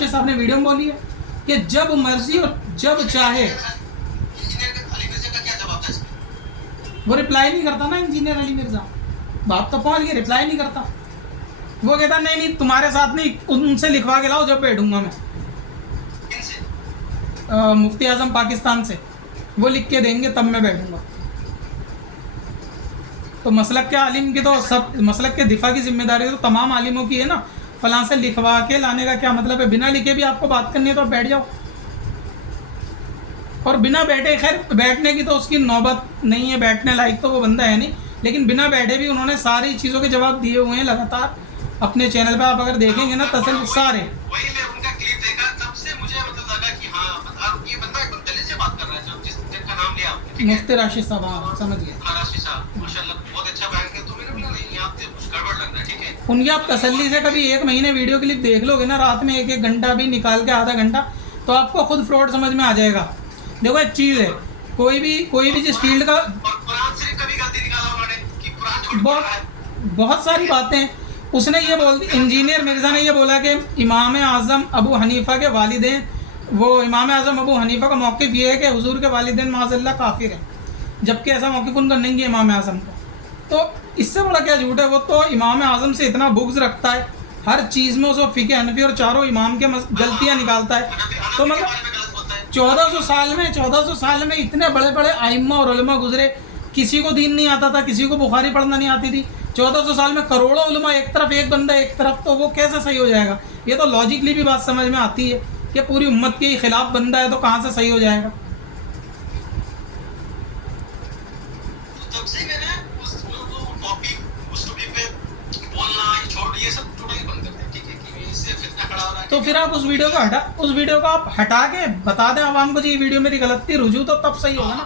राशिद साहब ने वीडियो में बोली है कि जब मर्जी और जब चाहे। वो रिप्लाई नहीं करता ना इंजीनियर अली मिर्जा, बात तो पहुंच गई, रिप्लाई नहीं करता। वो कहता नहीं नहीं तुम्हारे साथ नहीं, उनसे लिखवा के लाओ जब बैठूंगा मैं। मुफ्ती आजम पाकिस्तान से, वो लिख के देंगे तब मैं बैठूंगा। तो मसलक के आलिम की तो सब मसलक के दिफा की जिम्मेदारी तो तमाम आलिमों की है ना। फलां से लिखवा के लाने का क्या मतलब है? बिना लिखे भी आपको बात करनी है तो बैठ जाओ। और बिना बैठे, खैर बैठने की तो उसकी नौबत नहीं है, बैठने लायक तो वो बंदा है नहीं, लेकिन बिना बैठे भी उन्होंने सारी चीज़ों के जवाब दिए हुए हैं लगातार अपने चैनल पे। आप अगर देखेंगे ना तसल्ली सारे, वही मैं उनका क्लिप देखा, तब से मुझे मतलब लगा कि हाँ ये बंदा एकदम दिल से बात कर रहा है। जब जिसका नाम लिया आपने, मुफ्ती राशिद साहब, हाँ समझ गए। राशिद साहब माशाल्लाह बहुत अच्छा बयान किया। तो मैंने बोला नहीं यहाँ पे कुछ गड़बड़ लग रहा है, ठीक है। उनकी आप तसल्ली से कभी 1 महीने वीडियो क्लिप देख लोगे ना, रात में 1-1 घंटा भी निकाल के, आधा घंटा, तो आपको खुद फ्रॉड समझ में आ जाएगा। देखो एक चीज़ है, कोई भी जिस फील्ड का, कुरान से कभी गलती निकाला उन्होंने कि कुरान झूठ बोल रहा है। बहुत सारी बातें उसने ये बोल दी। इंजीनियर मिर्ज़ा ने ये बोला कि इमाम आज़म अबू हनीफ़ा के वालिदैन, वो इमाम आज़म अबू हनीफ़ा का मौक़िफ़ ये है कि हुजूर के वालिदैन माज़अल्लाह काफिर हैं, जबकि ऐसा मौक़िफ़ उनका नहीं है इमाम आज़म का। तो इससे बड़ा क्या झूठ है? वो तो इमाम आज़म से इतना बुग़्ज़ रखता है, हर चीज़ में उसको फ़िक़्ह हनफ़ी और चारों इमाम के गलतियाँ निकालता है। तो मतलब 1400 साल में इतने बड़े बड़े आइम्मा और उलमा गुजरे, किसी को दीन नहीं आता था, किसी को बुखारी पढ़ना नहीं आती थी। 1400 साल में करोड़ों उलमा एक तरफ, एक बंदा एक तरफ, तो वो कैसे सही हो जाएगा? ये तो लॉजिकली भी बात समझ में आती है कि पूरी उम्मत के खिलाफ बंदा है तो कहाँ से सही हो जाएगा? तो फिर आप उस वीडियो को आप हटा के बता दें आवाम को जी ये वीडियो मेरी गलत थी, रुजू तो तब सही होगा ना।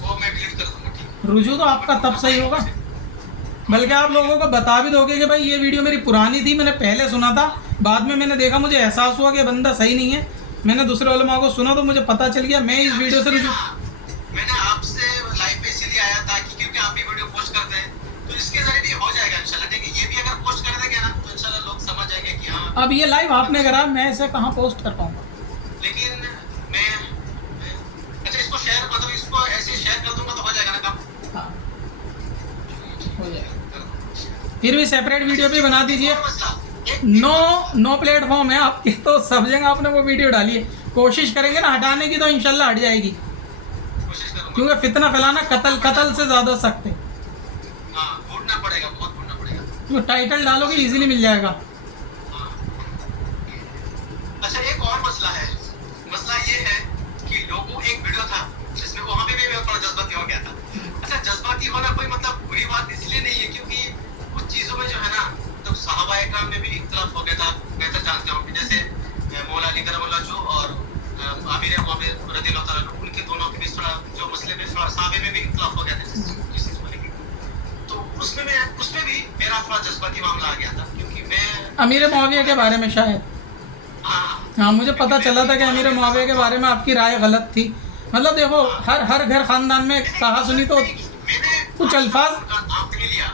वो मैं क्लिक कर दूंगा, रुजू तो आपका तब सही होगा, बल्कि आप लोगों को बता भी दोगे कि भाई ये वीडियो मेरी पुरानी थी, मैंने पहले सुना था, बाद में मैंने देखा, मुझे एहसास हुआ कि बंदा सही नहीं है, मैंने दूसरे उलमा को सुना तो मुझे पता चल गया, मैं इस वीडियो से रुजू। मैंने आपसे लाइव पे इसीलिए आया था कि क्योंकि आप भी वीडियो पोस्ट करते हैं, तो इसके जरिए भी हो जाएगा इंशाल्लाह, ठीक है। ये भी अगर पोस्ट कर देंगे ना तो इंशाल्लाह लोग समझ जाएंगे कि हाँ। अब ये लाइव आपने करा, मैं इसे कहाँ पोस्ट कर पाऊँगा? लेकिन मैं अच्छा इसको शेयर, मतलब इसको ऐसे शेयर कर दूंगा तो हो जाएगा ना काम? हाँ हो जाएगा। फिर भी सेपरेट वीडियो भी बना दीजिए। नो प्लेटफॉर्म है आपके, तो सब जगह आपने वो वीडियो डाली है। कोशिश करेंगे ना हटाने की तो इंशाल्लाह हट जाएगी, क्योंकि फितना फैलाना कत्ल से ज़्यादा सख्त है। ढूंढना पड़ेगा, बहुत ढूंढना पड़ेगा। जो टाइटल डालोगे इजीली मिल जाएगा। अच्छा एक और मसला है, मसला ये है कि लोगों, एक वीडियो था जिसमें वहाँ पे भी मैं थोड़ा जज्बाती हो गया था। अच्छा जज्बाती होना कोई मतलब बुरी बात इसलिए नहीं है, क्योंकि कुछ चीज़ों में जो है ना, तो सहाबा इकराम में भी इख्तिलाफ हो गया था। बेहतर जानते होंगे, जैसे मौला अली करमुल्लाह जो और आमिर मुआविया रज़ियल्लाहु ताला अन्हु, उनके दोनों के बीच थोड़ा जो मसले में थोड़ा साहबे में भी इख्तिलाफ हो गया था किस चीज़ को लेकर। तो उसमें भी मेरा थोड़ा जज्बाती मामला आ गया था, क्योंकि मैं अमीर मुआविया के बारे में शायद, हाँ मुझे पता चला था कि अमीर मुआविया के बारे में आपकी राय गलत थी। मतलब देखो हर घर खानदान में कहा सुनी तो कुछ अल्फाज नाम नहीं लिया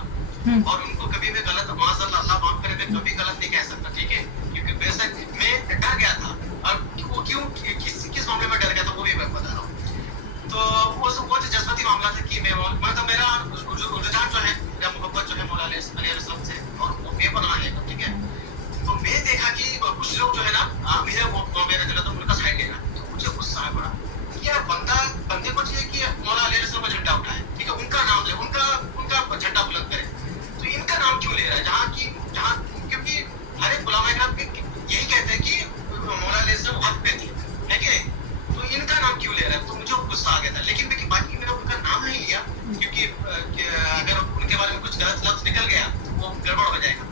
और उनको कभी भी गलत, माज़अल्लाह अल्लाह माफ करे, मैं कभी गलत नहीं कह सकता, ठीक है। क्योंकि बेशक मैं डर गया था, और वो क्यों किस मामले में डर गया था वो भी मैं बता रहा हूँ। तो वो जो जज्बाती मामला था कि मतलब मेरा रुझान जो है, मेरा मोहब्बत जो है मौला अलैहिस्सलाम से, और वो पेपर ना लेगा, ठीक है। तो मैं देखा कि कुछ लोग जो है ना मेरा उनका साइड लेना, तो मुझे गुस्सा आया बड़ा कि यार बंदे को चाहिए कि मौला अलैहिस्सलाम का झंडा उठाए, ठीक है, उनका नाम ले, उनका झंडा बुलंद करे। तो इनका नाम क्यों ले रहा है? जहाँ क्योंकि हर एक उलमा इकराम यही कहते हैं कि मौला अलैहिस्सलाम हक पे थे, है कि नहीं? तो इनका नाम क्यों ले रहा है? तो मुझे गुस्सा आ गया था। लेकिन देखिए बाकी मैंने उनका नाम नहीं लिया, क्योंकि अगर उनके बारे में कुछ गलत लफ्ज निकल गया तो वो गड़बड़ हो जाएगा।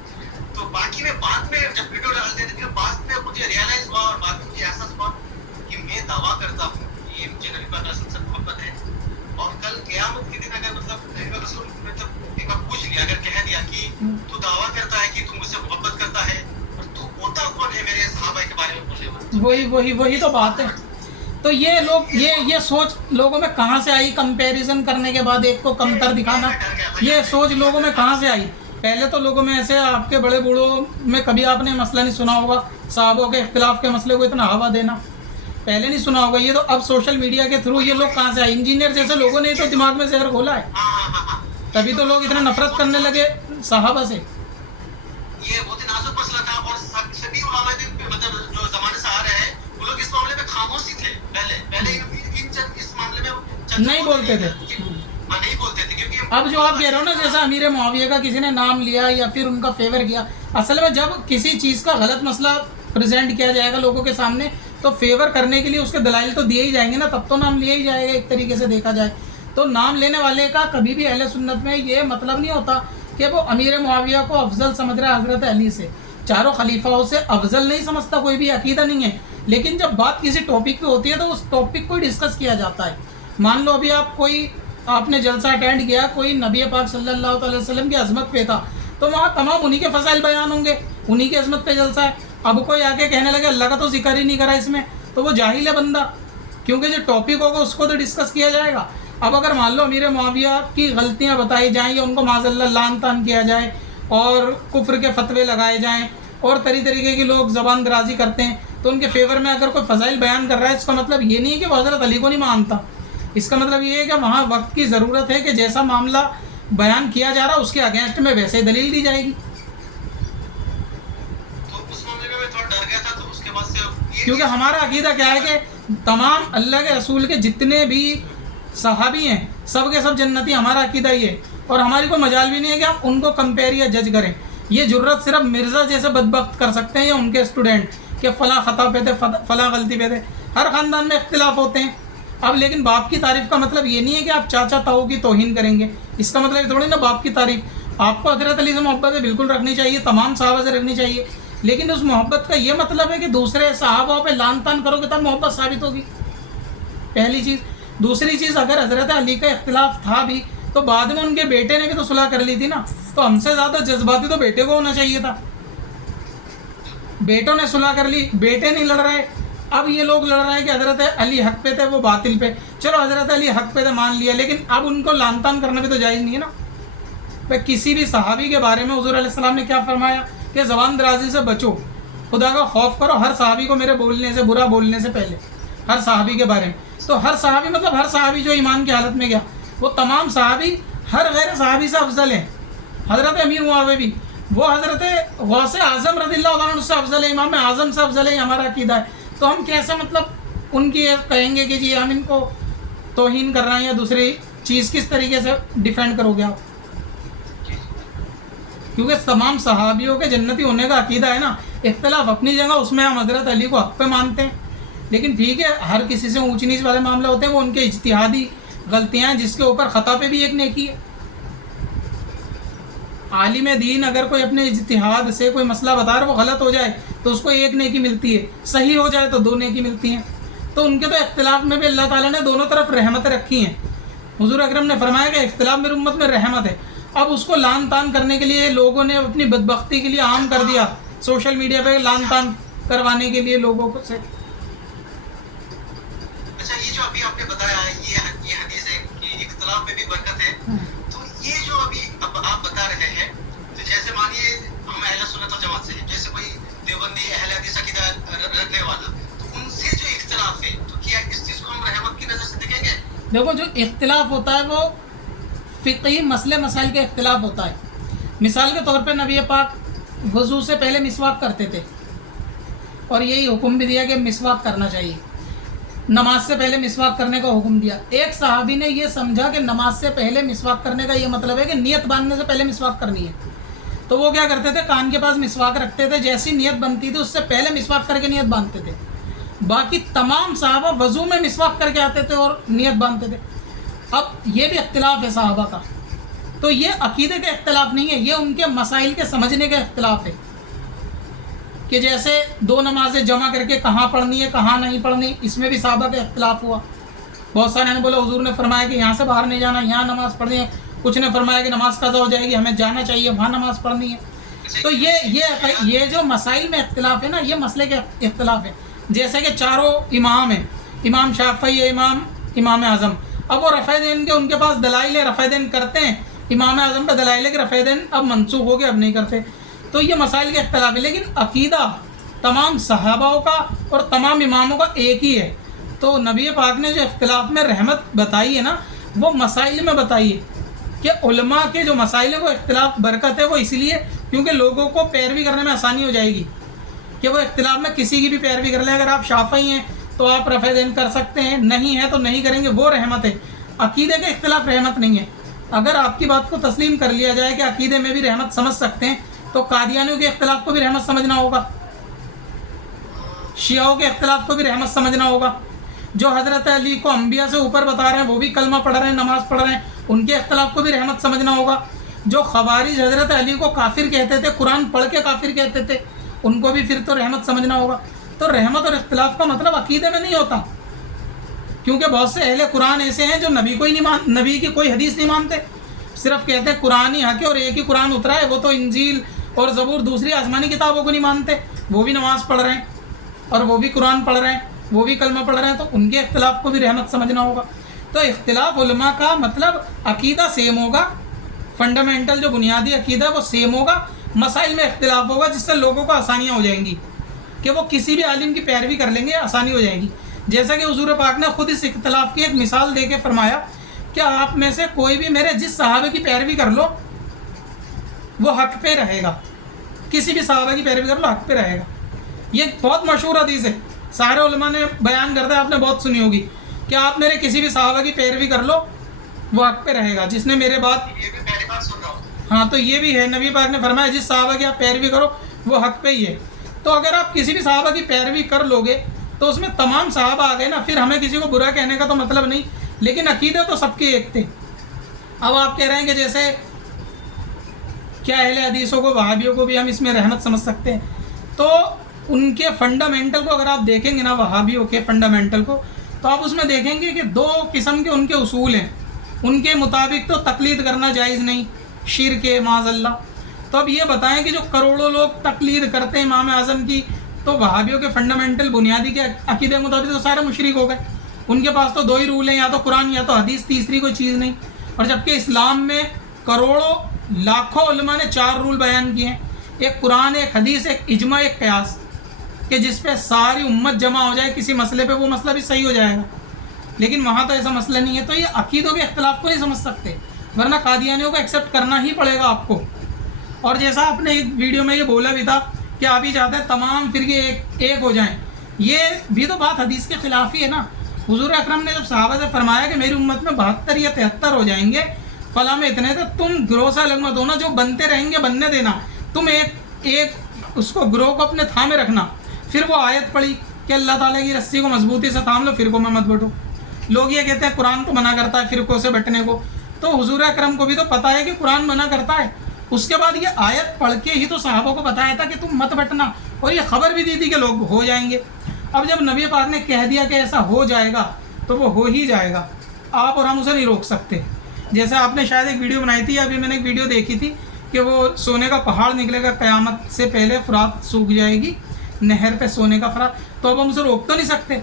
तो बाकी में बाद में जब वीडियो डालते थे, फिर बाद में मुझे रियलाइज हुआ और बाद में मुझे एहसास हुआ कि मैं दावा करता हूँ कि मुझे नबी पाक रसूल से मोहब्बत है, और कल क़यामत के दिन अगर मतलब नबी रसूल मतलब एक बार पूछ लिया, अगर कह दिया कि तू दावा करता है कि तू मुझसे मोहब्बत करता है, और तू होता कौन है मेरे सहाबा के बारे में बोलने वाला? वही तो बात है। तो ये लोग ये सोच लोगों में कहाँ से आई? कंपैरिजन करने के बाद एक को कमतर दिखाना, ये सोच लोगों में कहाँ से आई? पहले तो लोगों में ऐसे आपके बड़े बूढ़ों में कभी आपने मसला नहीं सुना होगा साहबों के इख्तिलाफ के मसले को इतना हवा देना, पहले नहीं सुना होगा। ये तो अब सोशल मीडिया के थ्रू ये लोग कहाँ से आए? इंजीनियर जैसे लोगों ने तो दिमाग में जहर घोला है, तभी तो लोग इतना नफरत करने लगे साहबा से। ये बहुत ही नाजुक मसला था और सभी उलमा दिन मतलब जो जमाने से आ रहे हैं वो लोग इस मामले में खामोश ही थे। पहले इस मामले में नहीं बोलते थे, नहीं बोलते थे क्योंकि अब जो आप कह रहे हो ना जैसा अमीर मुआविया का किसी ने नाम लिया या फिर उनका फेवर किया, असल में जब किसी चीज़ का गलत मसला प्रेजेंट किया जाएगा लोगों के सामने तो फेवर करने के लिए उसके दलाइल तो दिए ही जाएंगे ना, तब तो नाम लिया ही जाएगा। एक तरीके से देखा जाए तो नाम लेने वाले का कभी भी अहले सुन्नत में ये मतलब नहीं होता कि वो अमीर मुआविया को अफजल समझ रहा है हज़रत अली से, चारों खलीफाओं से अफजल नहीं समझता, कोई भी अकीदा नहीं है। लेकिन जब बात किसी टॉपिक पे होती है तो उस टॉपिक को डिस्कस किया जाता है। मान लो अभी आपने जलसा अटेंड किया, कोई नबी पाक सल्लल्लाहु अलैहि वसल्लम की अजमत पे था, तो वहाँ तमाम उन्हीं के फ़ज़ाइल बयान होंगे, उन्हीं की अजमत पे जलसा है। अब कोई आके कहने लगे अल्लाह का तो जिक्र ही नहीं करा इसमें, तो वो जाहिल है बंदा, क्योंकि जो टॉपिक होगा उसको तो डिस्कस किया जाएगा। अब अगर मान लो अमीर मुआविया की गलतियाँ बताई जाएँ या उनको माज़अल्लाह लान तान किया जाए और कुफ्र के फतवे लगाए जाएँ और तरीके के लोग ज़बान दराजी करते हैं, तो उनके फेवर में अगर कोई फ़ज़ाइल बयान कर रहा है, इसका मतलब ये नहीं है कि वो हज़रत अली को नहीं मानता। इसका मतलब ये है कि वहाँ वक्त की ज़रूरत है कि जैसा मामला बयान किया जा रहा है उसके अगेंस्ट में वैसे ही दलील दी जाएगी। तो उस मामले में मैं थोड़ा डर गया था, तो उसके बाद से क्योंकि हमारा अकीदा क्या है कि तमाम अल्लाह के रसूल के जितने भी सहाबी हैं सब के सब जन्नती, हमारा अकीदा ये, और हमारी कोई मजाल भी नहीं है कि हम उनको कंपेयर या जज करें। ये जुर्रत सिर्फ मिर्ज़ा जैसे बदबख्त कर सकते हैं या उनके स्टूडेंट कि फ़लाँ ख़ता पे थे, फ़लाँ गलती पे थे। हर ख़ानदान में इख्तिलाफ होते हैं। अब लेकिन बाप की तारीफ़ का मतलब ये नहीं है कि आप चाचा ताऊ की तौहीन करेंगे, इसका मतलब थोड़ी ना बाप की तारीफ़। आपको हज़रत अली से मोहब्बत बिल्कुल रखनी चाहिए, तमाम सहाबा से रखनी चाहिए, लेकिन उस मोहब्बत का ये मतलब है कि दूसरे सहाबा पे लान तान करोगे तब मोहब्बत साबित होगी, पहली चीज़। दूसरी चीज़, अगर हज़रत अली का इख्तिलाफ था भी तो बाद में उनके बेटे ने भी तो सुलह कर ली थी ना, तो हमसे ज़्यादा जज्बाती तो बेटे को होना चाहिए था। बेटों ने सुलह कर ली, बेटे नहीं लड़ रहे। अब ये लोग लड़ रहे हैं कि हज़रत अली हक पे थे, वो बातिल पे। चलो हज़रत अली हक पे थे मान लिया, लेकिन अब उनको लान तान करना भी तो जायज़ नहीं है ना। भाई किसी भी सहाबी के बारे में हुज़ूर अलैहि सलाम ने क्या फरमाया कि ज़बान दराजी से बचो, खुदा का खौफ करो हर सहाबी को मेरे बोलने से, बुरा बोलने से पहले, हर सहाबी के बारे में। तो हर सहाबी मतलब हर सहाबी जो ईमान की हालत में गया, वो तमाम सहाबी हर गैर सहाबी से अफजल हैं। हज़रत अमीर मुआविया भी, वो हज़रत गौसे आज़म रज़ियल्लाहु अन्हु से अफजल है, इमाम आज़म से अफजल है, हमारा अकीदा है। तो हम कैसे मतलब उनकी कहेंगे कि जी हम इनको तौहीन कर रहे हैं या दूसरी चीज़, किस तरीके से डिफेंड करोगे आप? क्योंकि तमाम सहाबियों के जन्नती होने का अकीदा है ना। इख्तिलाफ अपनी जगह, उसमें हम हज़रत अली को हक़ पे मानते हैं, लेकिन ठीक है हर किसी से ऊंच नीच वाले मामले होते हैं, वो उनके इज्तिहादी गलतियाँ हैं जिसके ऊपर ख़ता पे भी एक नेकी है। आलिम दीन अगर कोई अपने इज्तिहाद से कोई मसला बता रहा है, वो गलत हो जाए तो उसको एक नेकी मिलती है, सही हो जाए तो दो नेकी मिलती हैं। तो उनके तो इख्तिलाफ में भी अल्लाह ताला ने दोनों तरफ रहमत रखी हैं। हुज़ूर अकरम ने फरमाया कि इख्तिलाफ मेरी उम्मत में रहमत है। अब उसको लान तान करने के लिए लोगों ने अपनी बदबख्ती के लिए आम कर दिया, सोशल मीडिया पे लान तान करवाने के लिए लोगों को से। अच्छा, ये जो अभी आपने बताया है ये हदीस है कि इख्तिलाफ में भी बरकत है, तो ये जो अभी अब आप बता रहे हैं, तो जैसे मानिए हम अहले सुन्नत वल जमात से हैं, जैसे कोई देवबंदी अहले हदीस अकीदा रखने वाला, तो उनसे जो इख्तिलाफ है, तो क्या इस चीज़ को हम रहमत की नज़र से देखेंगे? देखो, जो इख्तिलाफ होता है वो फ़िक़ही मसले मसाइल के इख्तिलाफ होता है। मिसाल के तौर पे नबी पाक वज़ू से पहले मिसवाक करते थे और यही हुक्म भी दिया कि मिसवाक करना चाहिए। नमाज से पहले मिसवाक करने का हुक्म दिया। एक सहाबी ने यह समझा कि नमाज से पहले मिसवाक करने का ये मतलब है कि नियत बांधने से पहले मिसवाक करनी है, तो वो क्या करते थे, कान के पास मिसवाक रखते थे, जैसी नियत बनती थी उससे पहले मिसवाक करके नियत बांधते थे। बाकी तमाम सहाबा वज़ू में मिसवाक करके आते थे और नियत बांधते थे। अब ये भी इख्तिलाफ है सहाबा का, तो ये अकीदे का इख्तिलाफ नहीं है, ये उनके मसाइल के समझने का इख्तिलाफ है कि जैसे दो नमाजें जमा करके कहाँ पढ़नी है कहाँ नहीं पढ़नी, इसमें भी सहाबा का इख्तिलाफ हुआ। बहुत सारे ने बोला हुजूर ने फरमाया कि यहाँ से बाहर नहीं जाना, यहाँ नमाज़ पढ़नी है। कुछ ने फरमाया कि नमाज कज़ा हो जाएगी, हमें जाना चाहिए, वहाँ नमाज़ पढ़नी है। तो ये जो मसाइल में इख्तिलाफ है ना, ये मसले के इख्तिलाफ है। जैसे कि चारों इमाम हैं, इमाम शाफ़ी है, इमाम आज़म, अब वो रफ़ा दीन के उनके पास दलाइल है, रफ़ा दीन करते हैं, इमाम आज़म का दलाइल है कि रफ़े दिन अब मनसूख हो गए, अब नहीं करते। तो ये मसाइल के इख्तलाफ है, लेकिन अकीदा तमाम सहाबाओं का और तमाम इमामों का एक ही है। तो नबी पाक ने जो इख्तलाफ में रहमत बताई है ना, वो मसाइल में बताई है कि उलमा के जो मसाइल है वो इख्तलाफ बरकत है। वो इसलिए क्योंकि लोगों को पैरवी करने में आसानी हो जाएगी कि वो इख्तलाफ में किसी की भी पैरवी कर लें। अगर आप शाफ़ई हैं तो आप रफ़े दिन कर सकते हैं, नहीं है तो नहीं करेंगे, वो रहमत है। अकीदे के इख्तलाफ रहमत नहीं है। अगर आपकी बात को तस्लीम कर लिया जाए कि अकीदे में भी रहमत समझ सकते हैं, तो कादियानियों के इख्तलाफ को भी रहमत समझना होगा, शियाओं के इख्तलाफ को भी रहमत समझना होगा। जो हज़रत अली को अंबिया से ऊपर बता रहे हैं, वो भी कलमा पढ़ रहे हैं, नमाज़ पढ़ रहे हैं, उनके इख्तलाफ को भी रहमत समझना होगा। जो खवारिज हज़रत अली को काफिर कहते थे, कुरान पढ़ के काफिर कहते थे, उनको भी फिर तो रहमत समझना होगा। तो रहमत और इख्तलाफ का मतलब अकीदे में नहीं होता, क्योंकि बहुत से अहले कुरान ऐसे हैं जो नबी को ही नहीं नबी की कोई हदीस नहीं मानते, सिर्फ कहते हैं कुरान ही हक है और एक ही कुरान उतरा है, वो तो इंजील और ज़बूर दूसरी आसमानी किताबों को नहीं मानते। वो भी नमाज़ पढ़ रहे हैं और वो भी कुरान पढ़ रहे हैं, वो भी कलमा पढ़ रहे हैं, तो उनके इख्तलाफ को भी रहमत समझना होगा। तो इख्तलाफ उलमा का मतलब अकीदा सेम होगा, फंडामेंटल जो बुनियादी अकीदा है वो सेम होगा, मसाइल में इख्तलाफ होगा, जिससे लोगों को आसानियाँ हो जाएंगी कि वो किसी भी आलिम की पैरवी कर लेंगे, आसानी हो जाएगी। जैसा कि हुजूर पाक ने खुद इस इख्तलाफ की एक मिसाल दे के फरमाया कि आप में से कोई भी मेरे जिस सहाबे की पैरवी कर लो वो हक पे रहेगा, किसी भी सहाबा की पैरवी कर लो हक पे रहेगा। ये बहुत मशहूर हदीस है, सारे उलमा ने बयान करते हैं, आपने बहुत सुनी होगी कि आप मेरे किसी भी सहाबा की पैरवी कर लो वो हक पे रहेगा, जिसने मेरे बात। ये भी पहली बार सुन रहा हूँ। हाँ, तो ये भी है, नबी पाक ने फरमाया जिस सहाबा की आप पैरवी करो वो हक पे ही है। तो अगर आप किसी भी सहाबा की पैरवी कर लोगे तो उसमें तमाम सहाबा आ गए ना, फिर हमें किसी को बुरा कहने का तो मतलब नहीं, लेकिन अकीदे तो सबके एक थे। अब आप कह रहे हैं कि जैसे क्या अहले हदीसों को, वहाबियों को भी हम इसमें रहमत समझ सकते हैं, तो उनके फंडामेंटल को अगर आप देखेंगे ना, वहाबियों के फंडामेंटल को, तो आप उसमें देखेंगे कि दो किस्म के उनके उसूल हैं। उनके मुताबिक तो तकलीद करना जायज़ नहीं, शिर्क है माज़अल्लाह। तो अब ये बताएं कि जो करोड़ों लोग तकलीद करते हैं इमाम आज़म की, तो वहाबियों के फंडामेंटल बुनियादी के अकीदे के मुताबिक तो सारे मुशरिक हो गए। उनके पास तो दो ही रूल हैं, या तो कुरान या तो हदीस, तीसरी कोई चीज़ नहीं। और जबकि इस्लाम में करोड़ों लाखों उलमा ने 4 रूल बयान किए हैं, एक कुरान, एक हदीस, एक इजमा, एक कयास, कि जिस पे सारी उम्मत जमा हो जाए किसी मसले पे, वो मसला भी सही हो जाएगा। लेकिन वहाँ तो ऐसा मसला नहीं है। तो ये अकीदों के इख्तलाफ को नहीं समझ सकते, वरना कादियानियों को एक्सेप्ट करना ही पड़ेगा आपको। और जैसा आपने एक वीडियो में ये बोला भी था कि आप ही चाहते हैं तमाम फिरके एक हो जाएं, ये भी तो बात हदीस के खिलाफ ही है ना। हुजूर अकरम ने जब सहाबा से फरमाया कि मेरी उम्मत में 72 या 73 हो जाएंगे, फला में इतने, तो तुम ग्रोह से अलग मत होना, जो बनते रहेंगे बनने देना, तुम एक उसको ग्रोह को अपने थामे रखना। फिर वो आयत पड़ी कि अल्लाह ताला की रस्सी को मजबूती से थाम लो, फिरकों में मत बटो। लोग ये कहते हैं कुरान तो मना करता है फिरकों से बटने को, तो हुजूर अकरम को भी तो पता है कि कुरान मना करता है। उसके बाद ये आयत पढ़ के ही तो सहाबा को बताया था कि तुम मत बटना, और ये खबर भी दी थी कि लोग हो जाएंगे। अब जब नबी पाक ने कह दिया कि ऐसा हो जाएगा, तो वो हो ही जाएगा, आप और हम उसे नहीं रोक सकते। जैसे आपने शायद एक वीडियो बनाई थी, अभी मैंने एक वीडियो देखी थी कि वो सोने का पहाड़ निकलेगा क़यामत से पहले, फुरात सूख जाएगी नहर पे सोने का फरात, तो अब हम उसे रोक तो नहीं सकते।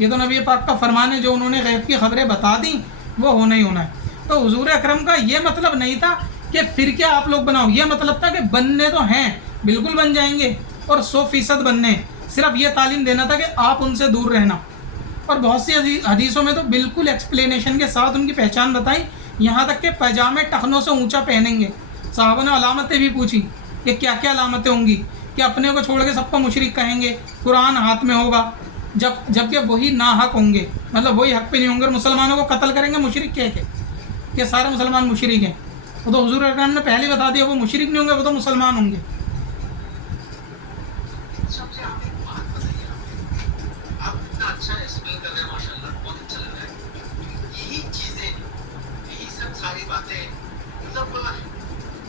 ये तो नबी पाक का फरमान है, जो उन्होंने गैब की खबरें बता दी वो होना ही होना है। तो हुजूर अकरम का ये मतलब नहीं था कि फिर क्या आप लोग बनाओ, ये मतलब था कि बनने तो हैं, बिल्कुल बन जाएंगे और 100% बनने, सिर्फ ये तालीम देना था कि आप उनसे दूर रहना। और बहुत सी हदीसों में तो बिल्कुल एक्सप्लेनेशन के साथ उनकी पहचान बताई, यहाँ तक कि पैजामे टखनों से ऊंचा पहनेंगे। साहबा ने अलामतें भी पूछी कि क्या क्या अलामतें होंगी, कि अपने को छोड़ के सबको मुशरिक कहेंगे, कुरान हाथ में होगा, जबकि वही नाहक होंगे, मतलब वही हक पे नहीं होंगे, मुसलमानों को कत्ल करेंगे मुशरिक कह के कि सारे मुसलमान मुशरिक हैं। वो तो हुजूर अकरम ने पहले बता दिया वो मुशरिक नहीं होंगे, वो तो मुसलमान होंगे। सबसे आप एक बात बताइए, आप इतना अच्छा एक्सप्लेन कर रहे हैं, माशाल्लाह, बहुत अच्छा लग रहा है। यही चीजें, यही सब सारी बातें, मतलब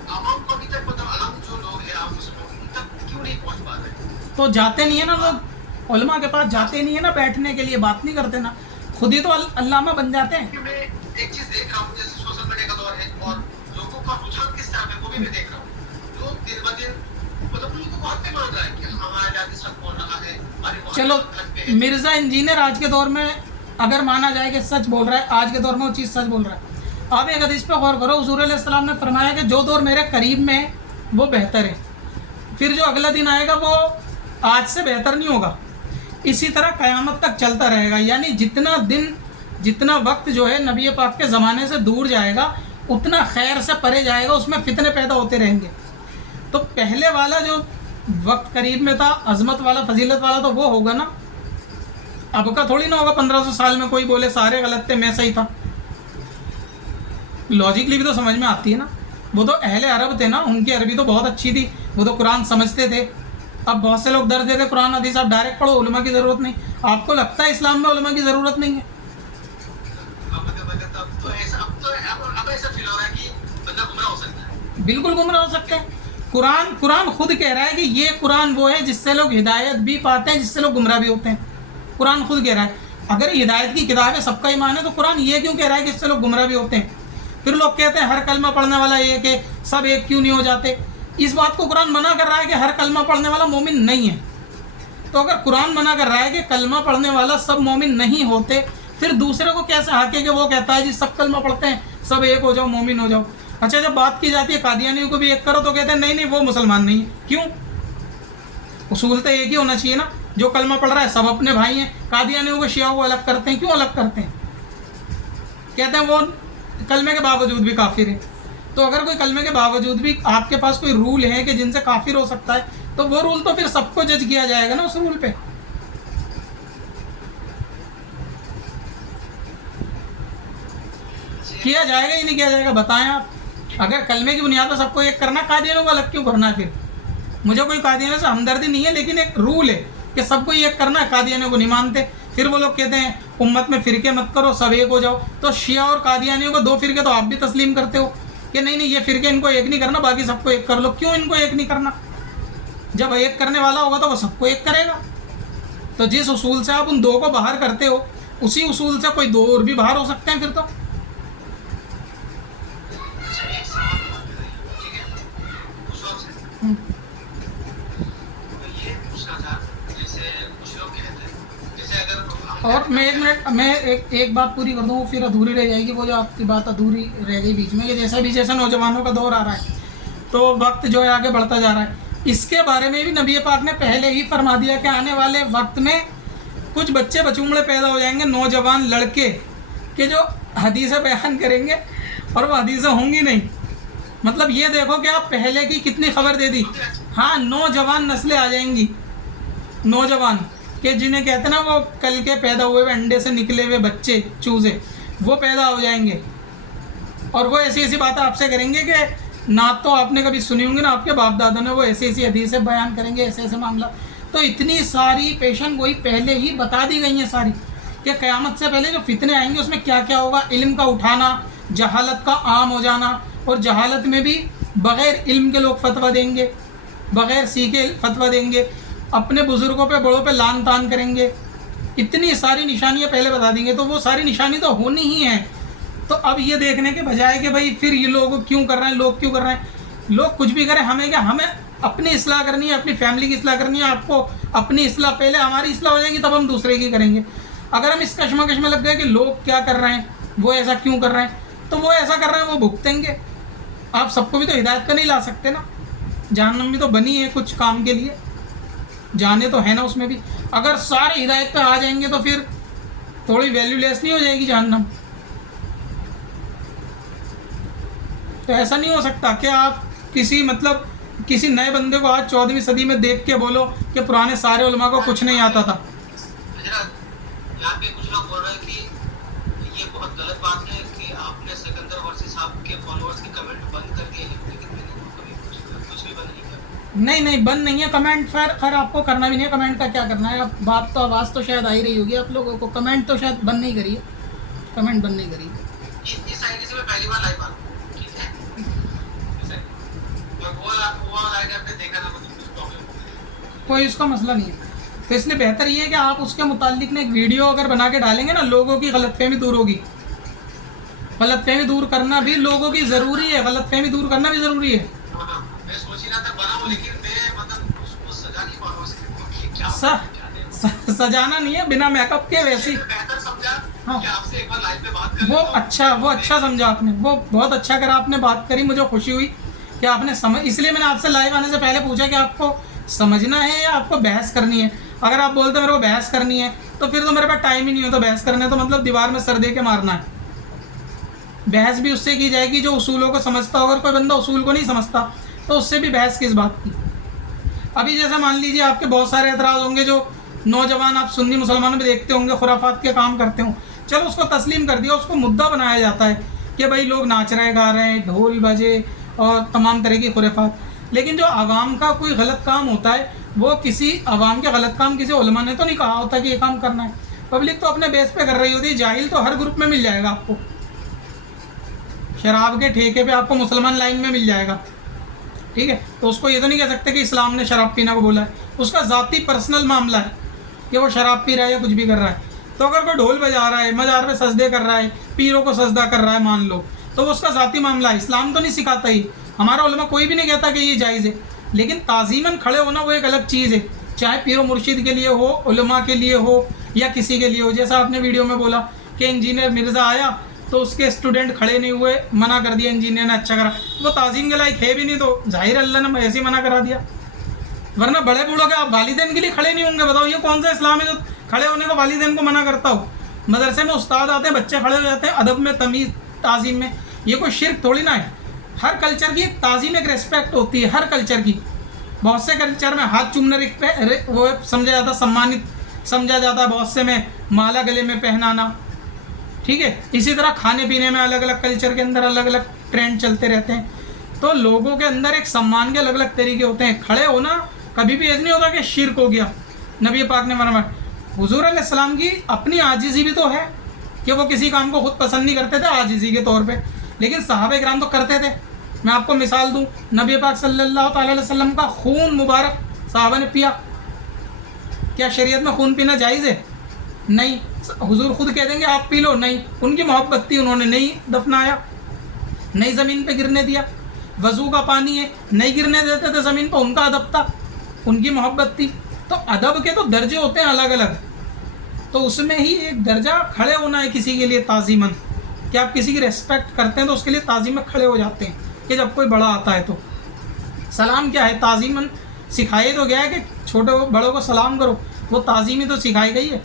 आवाम को अभी तक मतलब अलग जो लोग हैं, आप उसको उन तक क्यों नहीं पहुंच पा रहे? तो जाते नहीं है ना लोग, उलमा के पास जाते नहीं है ना, बैठने के लिए बात नहीं करते ना, खुद ही तो अल्लामा बन जाते हैं। मैं एक चीज देख रहा हूँ, जैसे सोशल मीडिया का दौर है और लोगों का रुझान किस तरह है वो भी मैं देख रहा हूँ। लोग दिन ब दिन मतलब उन लोगों को हक पे मान रहा है कि हमारा जाति सब बोल रहा है, अरे वो चलो हक पे है। मिर्ज़ा इंजीनियर आज के दौर में अगर माना जाए कि सच बोल रहा है, आज के दौर में वो चीज़ सच बोल रहा है, आप एक हदीस पे गौर करो, हुजूर अलैहि सलाम ने फरमाया कि जो दौर मेरे करीब में है वो बेहतर है, फिर जो अगला दिन आएगा वो आज से बेहतर नहीं होगा। इसी तरह क़यामत तक चलता रहेगा, यानी जितना दिन जितना वक्त जो है नबी पाक के ज़माने से दूर जाएगा उतना खैर से परे जाएगा, उसमें फितने पैदा होते रहेंगे। तो पहले वाला जो वक्त करीब में था, अजमत वाला, फजीलत वाला, तो वो होगा ना, अब का थोड़ी ना होगा। 1500 साल में कोई बोले सारे गलत थे मैं सही था, लॉजिकली भी तो समझ में आती है ना। वो तो अहले अरब थे ना, उनकी अरबी तो बहुत अच्छी थी, वो तो कुरान समझते थे। अब बहुत से लोग दर्ज देते कुरान हदीस आप डायरेक्ट पढ़ो, उलमा की ज़रूरत नहीं। आपको लगता है इस्लाम में उलमा की ज़रूरत नहीं है? अब ऐसा फील हो रहा है कि बंदा गुमराह हो सकता है। बिल्कुल गुमराह हो सकते हैं। कुरान खुद कह रहा है कि ये कुरान वो है जिससे लोग हिदायत भी पाते हैं, जिससे लोग गुमराह भी होते हैं। कुरान खुद कह रहा है। अगर हिदायत की किताब है, सबका ईमान है, तो कुरान ये क्यों कह रहा है कि इससे लोग गुमराह भी होते हैं? फिर लोग कहते हैं हर कलमा पढ़ने वाला एक है, सब एक क्यों नहीं हो जाते? इस बात को कुरान मना कर रहा है कि हर कलमा पढ़ने वाला मोमिन नहीं है। तो अगर कुरान मना कर रहा है कि कलमा पढ़ने वाला सब मोमिन नहीं होते, फिर दूसरे को कैसे हाके कि वो कहता है जी सब कलमा पढ़ते हैं, सब एक हो जाओ, मोमिन हो जाओ। अच्छा, जब बात की जाती है कादियानियों को भी एक करो तो कहते हैं नहीं नहीं वो मुसलमान नहीं है। क्यों? उसूल तो एक ही होना चाहिए ना, जो कलमा पढ़ रहा है सब अपने भाई हैं। कादियानियों को शिया को अलग करते हैं, क्यों अलग करते हैं? कहते हैं वो कलमे के बावजूद भी काफिर है। तो अगर कोई कलमे के बावजूद भी आपके पास कोई रूल है कि जिनसे काफिर हो सकता है, तो वो रूल तो फिर सबको जज किया जाएगा ना उस रूल पे। किया जाएगा ही नहीं किया जाएगा? बताएं आप। अगर कलमे की बुनियाद पर सबको एक करना, कादियानियों को अलग क्यों करना है? फिर मुझे कोई कादियानियों से हमदर्दी नहीं है, लेकिन एक रूल है कि सबको एक करना है। कादियानियों को नहीं मानते, फिर वो लोग कहते हैं उम्मत में फिरके मत करो, सब एक हो जाओ। तो शिया और कादियानियों को दो फिरके तो आप भी तस्लीम करते हो कि नहीं नहीं ये फिरके इनको एक नहीं करना, बाकी सबको एक कर लो। क्यों इनको एक नहीं करना? जब एक करने वाला होगा तो वो सबको एक करेगा। तो जिस उसूल से आप उन दो को बाहर करते हो, उसी उसूल से कोई दो और भी बाहर हो सकते हैं फिर तो। और मैं 1 मिनट मैं एक बात पूरी कर दूँ, फिर अधूरी रह जाएगी। वो जो आपकी बात अधूरी रह गई बीच में, कि जैसा नौजवानों का दौर आ रहा है तो वक्त जो है आगे बढ़ता जा रहा है, इसके बारे में भी नबी पाक ने पहले ही फरमा दिया कि आने वाले वक्त में कुछ बच्चे बचूमड़े पैदा हो जाएंगे, नौजवान लड़के के जो हदीसें बयान करेंगे और वो हदीसें होंगी नहीं। मतलब ये देखो कि आप पहले की कितनी खबर दे दी। हाँ, नौजवान नस्लें आ जाएंगी, नौजवान के जिन्हें कहते हैं ना वो कल के पैदा हुए अंडे से निकले हुए बच्चे, चूजे, वो पैदा हो जाएंगे और वो ऐसी ऐसी बातें आपसे करेंगे कि ना तो आपने कभी सुनी होंगी ना आपके बाप दादा ने। वो ऐसी ऐसी हदीसें बयान करेंगे, ऐसे ऐसे मामला। तो इतनी सारी पेशन गोई पहले ही बता दी गई हैं सारी, कि क़यामत से पहले जो फितने आएंगे उसमें क्या क्या होगा। इल्म का उठाना, जहालत का आम हो जाना, और जहालत में भी बग़ैर इल्म के लोग फतवा देंगे, बग़ैर सीखे फतवा देंगे, अपने बुज़ुर्गों पे बड़ों पे लान तान करेंगे। इतनी सारी निशानियां पहले बता देंगे, तो वो सारी निशानी तो होनी ही है। तो अब ये देखने के बजाय कि भाई फिर ये लोग क्यों कर रहे हैं, लोग क्यों कर रहे हैं, लोग कुछ भी करें, हमें क्या, हमें अपनी इस्लाह करनी है, अपनी फैमिली की इस्लाह करनी है। आपको अपनी इस्लाह, पहले हमारी इस्लाह हो जाएगी तब हम दूसरे की करेंगे। अगर हम इस कश्मकश में लग गए कि लोग क्या कर रहे हैं, वो ऐसा क्यों कर रहे हैं, तो वो ऐसा कर रहे हैं वो भुगतेंगे। आप सबको भी तो हिदायत पे नहीं ला सकते ना, जहन्नम भी तो बनी है कुछ काम के लिए, जाने तो है ना उसमें भी। अगर सारे हिदायत पे आ जाएंगे तो फिर थोड़ी वैल्यूलेस नहीं हो जाएगी जहन्नम? तो ऐसा नहीं हो सकता कि आप किसी नए बंदे को आज 14वीं सदी में देख के बोलो कि पुराने सारे उलमा को कुछ नहीं आता था। यहाँ पे कुछ लोग बोल रहे हैं कि ये बहुत गलत बात है कि आपने सिकंदर वर्सी साहब के फॉलोअर्स की कमेंट बंद कर दिए, लेकिन मैंने कभी कुछ भी बंद नहीं किया। नहीं बंद नहीं है कमेंट। खैर आपको करना भी नहीं है कमेंट का, क्या करना है। आप बात तो आवाज़ तो शायद आ ही रही होगी आप लोगों को। कमेंट तो शायद बंद नहीं करिए, कमेंट बंद नहीं करिए। इस आईडी से मैं पहली बार लाइव आ रहा हूं, ठीक है? वो आईडी आपने देखा ना, मतलब कुछ प्रॉब्लम कोई उसका मसला नहीं है। तो इसलिए बेहतर ये है कि आप उसके मुतालिक ने एक वीडियो अगर बना के डालेंगे ना, लोगों की गलतफहमी दूर होगी। गलतफहमी दूर करना भी लोगों की ज़रूरी है, गलतफहमी दूर करना भी ज़रूरी है। मैं सोच ही रहा था बनाऊं, लेकिन मैं मतलब उसको सजा नहीं पा रहा हूं। क्या सजाना नहीं है, बिना मेकअप के वैसी। बेहतर समझा हाँ। कि आपसे एक बार लाइव पे बात कर वो लेता हूँ। अच्छा समझा आपने, वो बहुत अच्छा करा आपने बात करी, मुझे खुशी हुई कि आपने समझ, इसलिए मैंने आपसे लाइव आने से पहले पूछा कि आपको समझना है या आपको बहस करनी है। अगर आप बोलते मेरे को बहस करनी है तो फिर तो मेरे पास टाइम ही नहीं होता बहस करने, तो मतलब दीवार में सर दे के मारना है। बहस भी उससे की जाएगी जो उसूलों को समझता हो, अगर कोई बंदा उसूल को नहीं समझता तो उससे भी बहस किस बात की। अभी जैसे मान लीजिए आपके बहुत सारे एतराज़ होंगे जो नौजवान आप सुन्नी मुसलमानों में देखते होंगे खुराफात के काम करते हो, चलो उसको तस्लीम कर दिया, उसको मुद्दा बनाया जाता है कि भाई लोग नाच रहे गा रहे हैं, ढोल बजे और तमाम तरह की खुराफात। लेकिन जो आवाम का कोई गलत काम होता है, वो किसी आवाम के गलत काम किसी उलमा ने तो नहीं कहा होता कि ये काम करना है, पब्लिक तो अपने बेस पे कर रही होती है। जाहिल तो हर ग्रुप में मिल जाएगा आपको, शराब के ठेके पे आपको मुसलमान लाइन में मिल जाएगा, ठीक है। तो उसको ये तो नहीं कह सकते कि इस्लाम ने शराब पीना को बोला है, उसका ज़ाती पर्सनल मामला है कि वो शराब पी रहा है या कुछ भी कर रहा है। तो अगर कोई ढोल बजा रहा है, मज़ार पे सजदे कर रहा है, पीरों को सजदा कर रहा है मान लो, तो वो उसका ज़ाती मामला है, इस्लाम तो नहीं सिखाता ही, हमारा उलमा कोई भी नहीं कहता कि ये जायज़ है। लेकिन ताज़ीमन खड़े होना वो एक अलग चीज़ है, चाहे पीरो मुर्शिद के लिए हो, उलमा के लिए हो या किसी के लिए हो। जैसा आपने वीडियो में बोला कि इंजीनियर मिर्ज़ा आया तो उसके स्टूडेंट खड़े नहीं हुए, मना कर दिया, इंजीनियर ने अच्छा करा, वो ताज़ीम के लायक है भी नहीं, तो जाहिर अल्लाह ने ऐसे ही मना करा दिया। वरना बड़े बूढ़ों के आप वालिदैन के लिए खड़े नहीं होंगे, बताओ ये कौन सा इस्लाम है जो खड़े होने को वालिदैन को मना करता हो। मदरसे में उस्ताद आते हैं, बच्चे खड़े हो जाते हैं अदब में, तमीज़, ताज़ीम में, ये कोई शिर्क थोड़ी ना है। हर कल्चर की एक ताज़ीम, एक रेस्पेक्ट होती है हर कल्चर की। बहुत से कल्चर में हाथ चूमने वो समझा जाता, सम्मानित समझा जाता है, बहुत से में माला गले में पहनाना, ठीक है। इसी तरह खाने पीने में अलग अलग कल्चर के अंदर अलग अलग ट्रेंड चलते रहते हैं। तो लोगों के अंदर एक सम्मान के अलग अलग तरीके होते हैं। खड़े होना कभी भी ऐसा नहीं होता कि शिर्क हो गया। नबी पाक ने फरमाया, हुजूर अलैहिस्सलाम की अपनी आजिज़ी भी तो है कि वो किसी काम को खुद पसंद नहीं करते थे आजिज़ी के तौर पे, लेकिन सहाबा किराम तो करते थे। मैं आपको मिसाल दूं, नबी पाक सल्लल्लाहु अलैहि वसल्लम का खून मुबारक सहाबा ने पिया। क्या शरीयत में खून पीना जायज़ है? नहीं। हुजूर खुद कह देंगे आप पी लो, नहीं। उनकी मोहब्बत थी, उन्होंने नहीं दफनाया, नहीं ज़मीन पे गिरने दिया। वज़ू का पानी है, नहीं गिरने देते थे ज़मीन पर, उनका अदब था, उनकी मोहब्बत थी। तो अदब के तो दर्जे होते हैं अलग अलग, तो उसमें ही एक दर्जा खड़े होना है किसी के लिए ताज़ीमन, कि आप किसी की रेस्पेक्ट करते हैं तो उसके लिए ताज़ीम में खड़े हो जाते हैं कि जब कोई बड़ा आता है तो। सलाम क्या है? ताज़ीमन सिखाया तो गया है कि छोटे बड़ों को सलाम करो, वो ताज़ीम ही तो सिखाई गई है।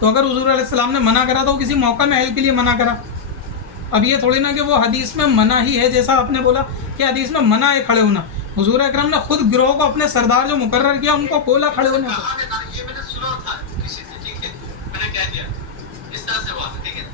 तो अगर हुजूर अलैहिस्सलाम ने मना करा तो वो किसी मौका महल के लिए मना करा। अब ये थोड़ी ना कि वो हदीस में मना ही है, जैसा आपने बोला कि हदीस में मना है खड़े होना। हुजूर अकरम ने खुद गिरोह को अपने सरदार जो मुकर्रर किया उनको बोला खड़े होने को। ये मैंने सुना था किसी से, ठीक है, मैंने कह दिया, इस तरह से बात है, ठीक है।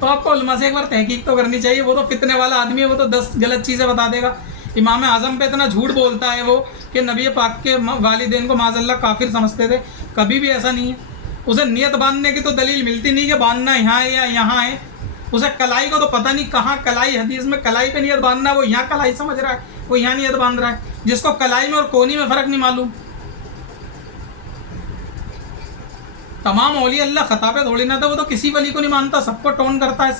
तो आपको उलमा से एक बार तहकीक तो करनी चाहिए। वो तो फितने वाला आदमी है, वो तो 10 गलत चीज़ें बता देगा। इमाम आज़म पे इतना झूठ बोलता है वो कि नबी पाक के वालिदैन को माज़अल्लाह काफिर समझते थे, कभी भी ऐसा नहीं है। उसे नियत बांधने की तो दलील मिलती नहीं कि बांधना यहाँ है या यहाँ है। उसे कलाई को तो पता नहीं कहाँ कलाई, हदीस में कलाई पे नियत बांधना, वो यहाँ कलाई समझ रहा है, वो यहाँ नियत बांध रहा है, जिसको कलाई में और कोनी में फ़र्क नहीं मालूम। तमाम औलिया अल्लाह खता पे थोड़ी ना था, वो तो किसी वली को नहीं मानता, सबको टोन करता है,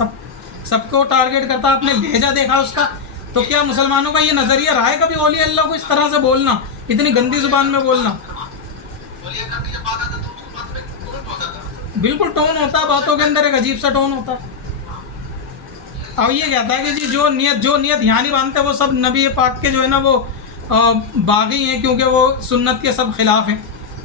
सबको टारगेट करता है। आपने लहजा देखा उसका? तो क्या मुसलमानों का ये नज़रिया रहा है कभी औलिया अल्लाह को इस तरह से बोलना, इतनी गंदी ज़ुबान में बोलना? बिल्कुल टोन होता है, बातों के अंदर एक अजीब सा टोन होता है। अब ये कहता है कि जी जो नियत यहाँ नहीं बांधते वो सब नबी पाक के जो है ना वो बागी हैं, क्योंकि वो सुन्नत के सब खिलाफ हैं।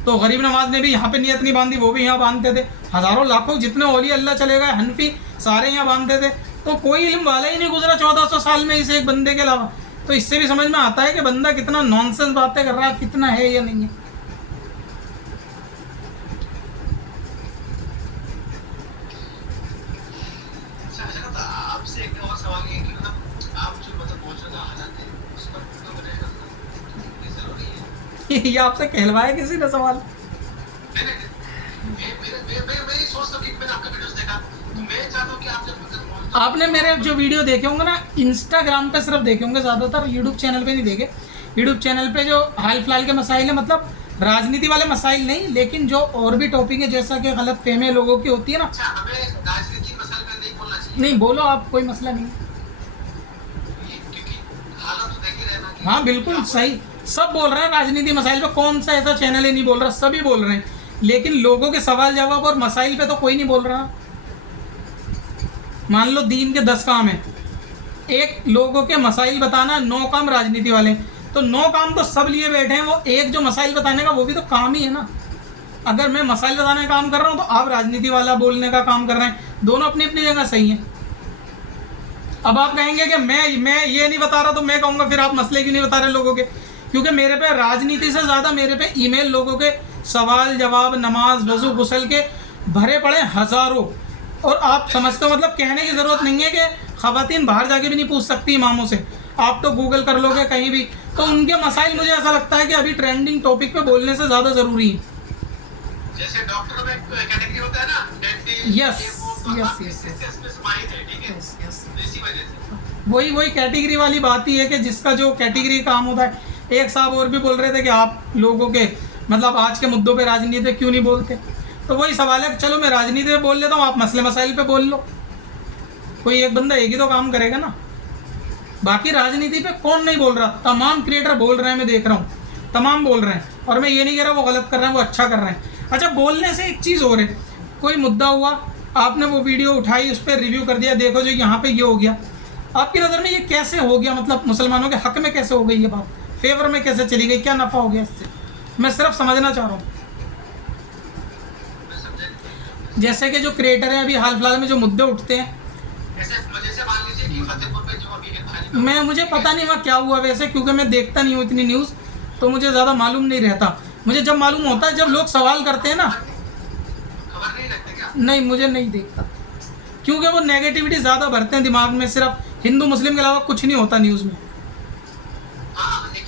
तो गरीब नवाज ने भी यहाँ पे नियत नहीं बांधी, वो भी यहाँ बांधते थे। हज़ारों लाखों जितने औलिया अल्लाह चले गए हनफी सारे यहाँ बांधते थे। तो कोई इल्म वाला ही नहीं गुजरा 1400 साल में इस एक बंदे के अलावा। तो इससे भी समझ में आता है कि बंदा कितना नॉनसेंस बातें कर रहा है, कितना है या नहीं है। ये आपसे कहलवाया किसी ने सवाल? आपने मेरे जो वीडियो देखे होंगे ना इंस्टाग्राम पे सिर्फ देखे होंगे, ज़्यादातर यूट्यूब चैनल पे नहीं देखे। यूट्यूब चैनल पे जो हाल फिलहाल के मसाइल है, मतलब राजनीति वाले मसाइल नहीं, लेकिन जो और भी टॉपिक है जैसा कि गलत फहमी लोगों की होती है ना। हमें राजनीति मसले पे नहीं बोलना चाहिए। नहीं बोलो आप, कोई मसला नहीं। क्योंकि हालत तो देख ही रहना कि हाँ बिल्कुल सही, सब बोल रहे हैं राजनीति मसाइल पे। कौन सा ऐसा चैनल है नहीं बोल रहा, सभी बोल रहे हैं लेकिन लोगों के सवाल जवाब और मसाइल पे तो कोई नहीं बोल रहा। मान लो दीन के 10 काम हैं, एक लोगों के मसाइल बताना, 9 काम राजनीति वाले, तो 9 काम तो सब लिए बैठे हैं, वो एक जो मसाइल बताने का वो भी तो काम ही है ना। अगर मैं मसाइल बताने का काम कर रहा हूँ तो आप राजनीति वाला बोलने का काम कर रहे हैं, दोनों अपनी अपनी जगह सही हैं। अब आप कहेंगे कि मैं ये नहीं बता रहा, तो मैं कहूँगा फिर आप मसले क्यों नहीं बता रहे लोगों के, क्योंकि मेरे पे राजनीति से ज़्यादा मेरे पे ईमेल लोगों के सवाल जवाब, नमाज वज़ू गुस्ल के भरे पड़े हज़ारों। और आप समझते हो, मतलब कहने की ज़रूरत नहीं है कि ख़वातीन बाहर जाके भी नहीं पूछ सकती इमामों से, आप तो गूगल कर लोगे कहीं भी। तो उनके मसाइल मुझे ऐसा लगता है कि अभी ट्रेंडिंग टॉपिक पे बोलने से ज़्यादा ज़रूरी है। जैसे डॉक्टर में कैटेगरी होता है ना, वही कैटेगरी वाली बात ही है कि जिसका जो कैटेगरी काम होता है। एक साहब और भी बोल रहे थे कि आप लोगों के मतलब आज के मुद्दों पे राजनीति पे क्यों नहीं बोलते, तो वही सवाल है, चलो मैं राजनीति पे बोल लेता हूँ, आप मसले मसाइल पे बोल लो। कोई एक बंदा एक ही तो काम करेगा ना। बाकी राजनीति पे कौन नहीं बोल रहा, तमाम क्रिएटर बोल रहे हैं, मैं देख रहा हूँ तमाम बोल रहे हैं। और मैं ये नहीं कह रहा वो गलत कर रहे हैं, वो अच्छा कर रहे हैं। अच्छा, बोलने से एक चीज़ हो रही, कोई मुद्दा हुआ, आपने वो वीडियो उठाई, उस पर रिव्यू कर दिया, देखो जो यहाँ पे ये हो गया, आपकी नज़र में ये कैसे हो गया, मतलब मुसलमानों के हक में कैसे हो गई ये बात, फेवर में कैसे चली गई, क्या नफ़ा हो गया इससे, मैं सिर्फ समझना चाह रहा हूँ। जैसे कि जो क्रिएटर हैं अभी हाल फिलहाल में जो मुद्दे उठते हैं, मैं मुझे पता नहीं वहाँ क्या हुआ वैसे, क्योंकि मैं देखता नहीं हूँ इतनी न्यूज़, तो मुझे ज़्यादा मालूम नहीं रहता। मुझे जब मालूम होता है जब लोग सवाल करते हैं ना, खबर नहीं लगती क्या? नहीं मुझे नहीं देखता, क्योंकि वो नेगेटिविटी ज़्यादा भरते हैं दिमाग में, सिर्फ हिंदू मुस्लिम के अलावा कुछ नहीं होता न्यूज़ में,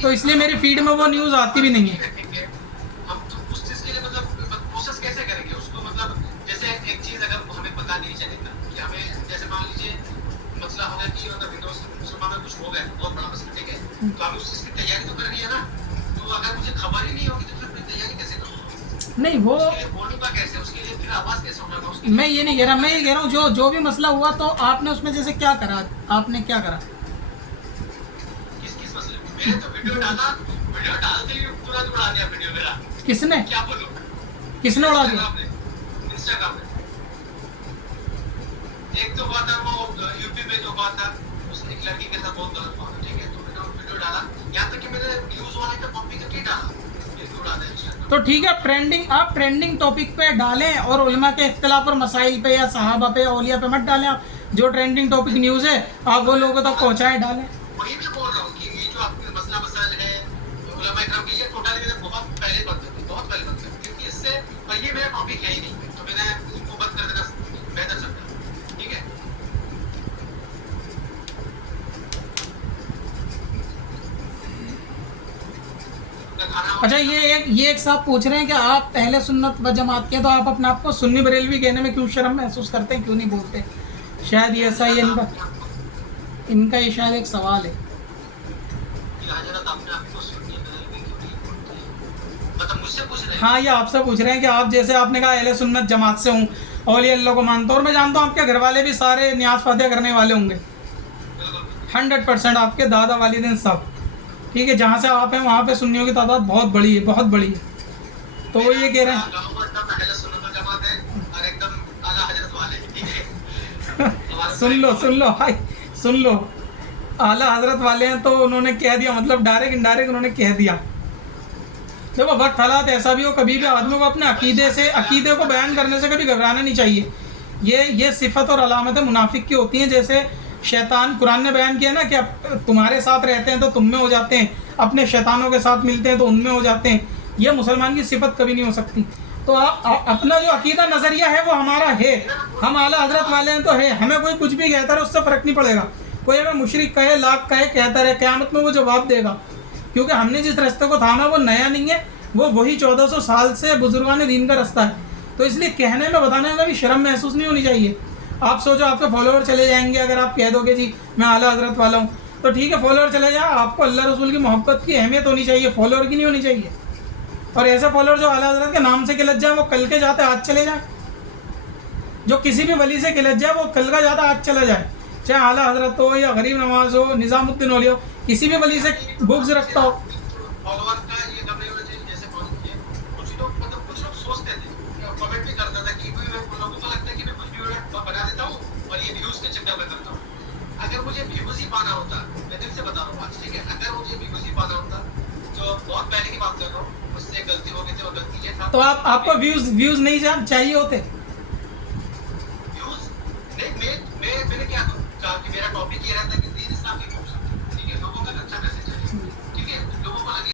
तो इसलिए मेरी फीड में वो न्यूज़ आती भी नहीं है। हम तो उस चीज के लिए मतलब प्रोसेस कैसे करेंगे उसको, मतलब जैसे एक चीज अगर हमें पता नहीं चलेगा कि हमें, जैसे मान लीजिए मसला हो गया कि मतलब विंडोज मुसलमान में कुछ हो गया, बहुत बड़ा मसला, ठीक है, तो हमें उस चीज की तैयारी तो करनी है ना। तो अगर मुझे खबर ही नहीं होगी तो फिर मैं तैयारी कैसे करूँ? नहीं वो बोलूंगा कैसे, उसके लिए फिर आवाज कैसे उठाऊंगा उसकी? मैं ये नहीं कह रहा, मैं ये कह रहा हूँ जो भी मसला हुआ तो आपने उसमें जैसे क्या करा, आपने क्या करा? किस मसले में? मैंने तो वीडियो डाला, वीडियो डालते ही तुरंत उड़ा दिया वीडियो मेरा। किसने क्या बोलूं? किसने उड़ा दिया? इंस्टाग्राम में एक तो हुआ था, वो यूपी में जो हुआ था, उसने एक लड़की के साथ बहुत गलत हुआ, ठीक है, तो मैंने वीडियो डाला, यहाँ तक कि मैंने न्यूज वाले का कॉपी करके डाला, ये उड़ा दिया। तो ठीक है, आप ट्रेंडिंग टॉपिक पे डालें और उलमा के इख्तिलाफ और मसाइल पे या सहाबा पे औलिया पे मत डालें। आप जो ट्रेंडिंग टॉपिक न्यूज़ है आप वो लोगों तक पहुँचाएं, डालें। वही मैं बोल रहा हूँ कि ये जो आपके मसला मसाइल है उलमा इकराम की, ये टोटली बहुत पहले बंद कर दी, बहुत पहले बंद कर दी, क्योंकि इससे और ये मेरा टॉपिक है ही नहीं, तो मैंने इनको बंद कर देना बेहतर समझा, ठीक है। अच्छा, ये एक साहब पूछ रहे हैं कि आप पहले सुन्नत व जमात के, तो आप अपने आप को सुन्नी बरेलवी कहने में क्यों शर्म महसूस करते हैं, क्यों नहीं बोलते? शायद ये ऐसा ही इनका ये शायद एक सवाल है। हाँ, ये आपसे पूछ रहे हैं कि आप, जैसे आपने कहा अहले सुन्नत जमात से हूँ, औलिया अल्लाह को मानता हूँ, और मैं जानता हूँ आपके घर वाले भी सारे न्याज फातिहा करने वाले होंगे 100%, आपके दादा वालिदैन सब, ठीक है, जहाँ से आप हैं वहाँ पे सुन्नियों की तादाद बहुत बड़ी है, बहुत बड़ी है। तो वो ये कह रहे हैं सुन लो भाई, सुन लो, आला हजरत वाले हैं, तो उन्होंने कह दिया, मतलब डायरेक्ट इनडायरेक्ट उन्होंने कह दिया। देखो वक्त हालात ऐसा भी हो, कभी भी आदमी को अपने अकीदे को बयान करने से कभी घबराना नहीं चाहिए। ये सिफत और अलामतें मुनाफिक की होती हैं। जैसे शैतान, कुरान ने बयान किया ना कि तुम्हारे साथ रहते हैं तो तुम में हो जाते हैं, अपने शैतानों के साथ मिलते हैं तो उनमें हो जाते हैं। यह मुसलमान की सिफत कभी नहीं हो सकती। तो अपना जो अकीदा नज़रिया है वो हमारा है, हम आला हजरत वाले हैं तो है, हमें कोई कुछ भी कहता रहे उससे फ़र्क नहीं पड़ेगा। कोई हमें मुशरिक कहे, लाख कहे, कहता रहे, क़यामत में वो जवाब देगा, क्योंकि हमने जिस रास्ते को थामा वो नया नहीं है, वो वही 1400 साल से बुजुर्गान दीन का रास्ता है। तो इसलिए कहने में, बताने में भी शर्म महसूस नहीं होनी चाहिए। आप सोचो आपके फॉलोअर चले जाएंगे अगर आप कह दोगे जी मैं आला हजरत वाला हूँ, तो ठीक है फॉलोअर चले जाए, आपको अल्लाह रसूल की मोहब्बत की अहमियत होनी चाहिए, फॉलोअर की नहीं होनी चाहिए। और ऐसे फॉलोअर जो आला हजरत के नाम से गिलत जाए वो कल के जाते आज चले जाए, जो किसी भी वली से गिलत जाए वो कल का जाता आज चला जाए, चाहे आला हजरत हो या गरीब नवाज हो, निज़ामुद्दीन औलिया हो, किसी भी वली से बुग़्ज़ रखता हो। फॉलोअर का ये जैसे कुछ लोग सोचते थे उसके चक्कर में करता हूँ। अगर मुझे व्यूज ही पाना होता, मैं दिल से बता रहा हूँ बात, ठीक है, अगर मुझे व्यूज ही पाना होता तो बहुत पहले की बात कर रहा हूँ, मुझसे गलती हो गई थी और गलती ये था। तो आप आपको व्यूज नहीं चाहिए होते?